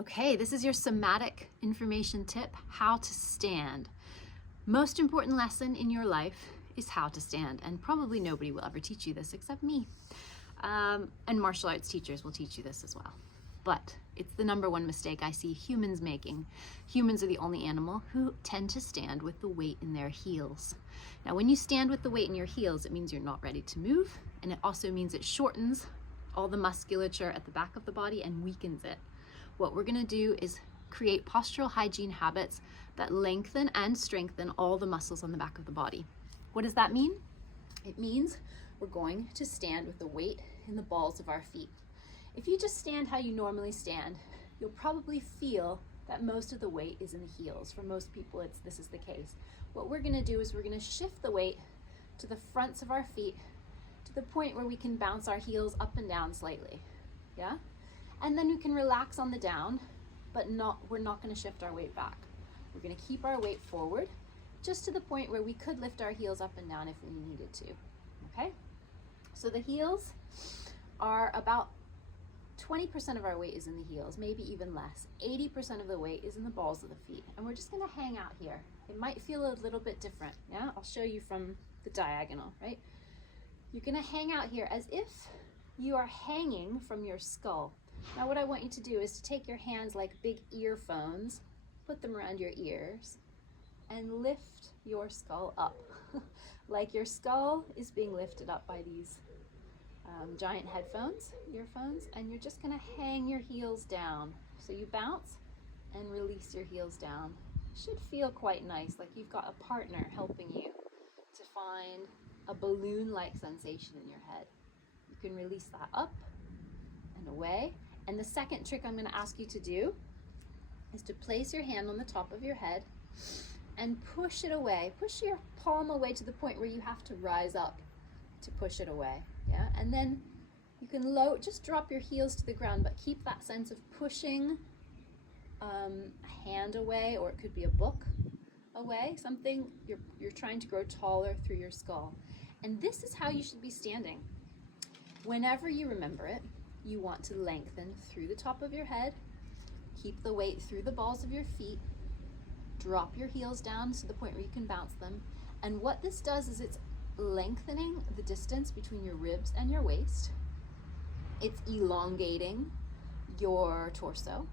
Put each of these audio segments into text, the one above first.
Okay, this is your somatic information tip, how to stand. Most important lesson in your life is how to stand, and probably nobody will ever teach you this except me. And martial arts teachers will teach you this as well. But it's the number one mistake I see humans making. Humans are the only animal who tend to stand with the weight in their heels. Now, when you stand with the weight in your heels, it means you're not ready to move, and it also means it shortens all the musculature at the back of the body and weakens it. What we're gonna do is create postural hygiene habits that lengthen and strengthen all the muscles on the back of the body. What does that mean? It means we're going to stand with the weight in the balls of our feet. If you just stand how you normally stand, you'll probably feel that most of the weight is in the heels. For most people, this is the case. What we're gonna do is we're gonna shift the weight to the fronts of our feet to the point where we can bounce our heels up and down slightly, yeah? And then we can relax on the down, but we're not gonna shift our weight back. We're gonna keep our weight forward, just to the point where we could lift our heels up and down if we needed to, okay? So the heels are about 20% of our weight is in the heels, maybe even less. 80% of the weight is in the balls of the feet. And we're just gonna hang out here. It might feel a little bit different, yeah? I'll show you from the diagonal, right? You're gonna hang out here as if you are hanging from your skull. Now what I want you to do is to take your hands like big earphones, put them around your ears, and lift your skull up. Like your skull is being lifted up by these giant earphones, and you're just gonna hang your heels down. So you bounce and release your heels down. Should feel quite nice, like you've got a partner helping you to find a balloon-like sensation in your head. You can release that up and away. And the second trick I'm going to ask you to do is to place your hand on the top of your head and push it away. Push your palm away to the point where you have to rise up to push it away. Yeah, and then you can just drop your heels to the ground, but keep that sense of pushing a hand away, or it could be a book away, something you're trying to grow taller through your skull. And this is how you should be standing. Whenever you remember it, you want to lengthen through the top of your head, keep the weight through the balls of your feet, drop your heels down to the point where you can bounce them. And what this does is it's lengthening the distance between your ribs and your waist. It's elongating your torso.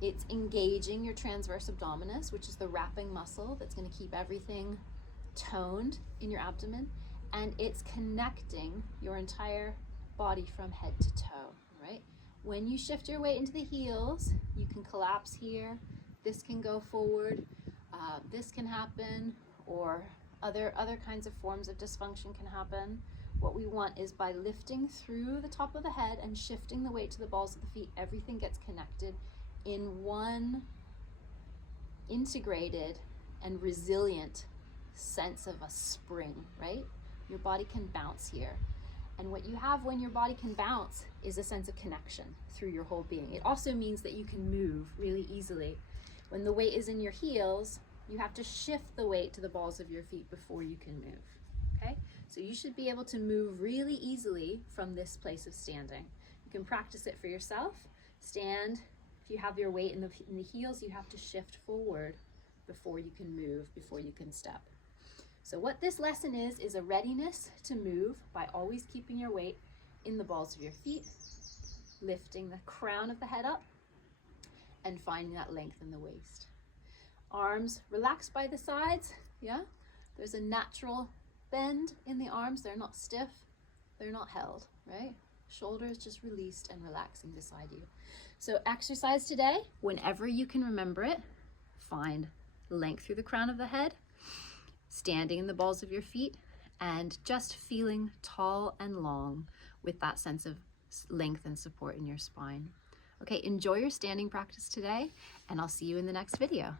It's engaging your transverse abdominis, which is the wrapping muscle that's going to keep everything toned in your abdomen. And it's connecting your entire body from head to toe, right? When you shift your weight into the heels, you can collapse here. This can go forward. This can happen, or other kinds of forms of dysfunction can happen. What we want is by lifting through the top of the head and shifting the weight to the balls of the feet, everything gets connected in one integrated and resilient sense of a spring, right? Your body can bounce here. And what you have when your body can bounce is a sense of connection through your whole being. It also means that you can move really easily. When the weight is in your heels, you have to shift the weight to the balls of your feet before you can move, okay? So you should be able to move really easily from this place of standing. You can practice it for yourself. Stand. If you have your weight in the heels, you have to shift forward before you can move, before you can step. So what this lesson is a readiness to move by always keeping your weight in the balls of your feet, lifting the crown of the head up, and finding that length in the waist. Arms relaxed by the sides, yeah? There's a natural bend in the arms. They're not stiff, they're not held, right? Shoulders just released and relaxing beside you. So exercise today, whenever you can remember it, find length through the crown of the head, standing in the balls of your feet, and just feeling tall and long with that sense of length and support in your spine. Okay, enjoy your standing practice today, and I'll see you in the next video.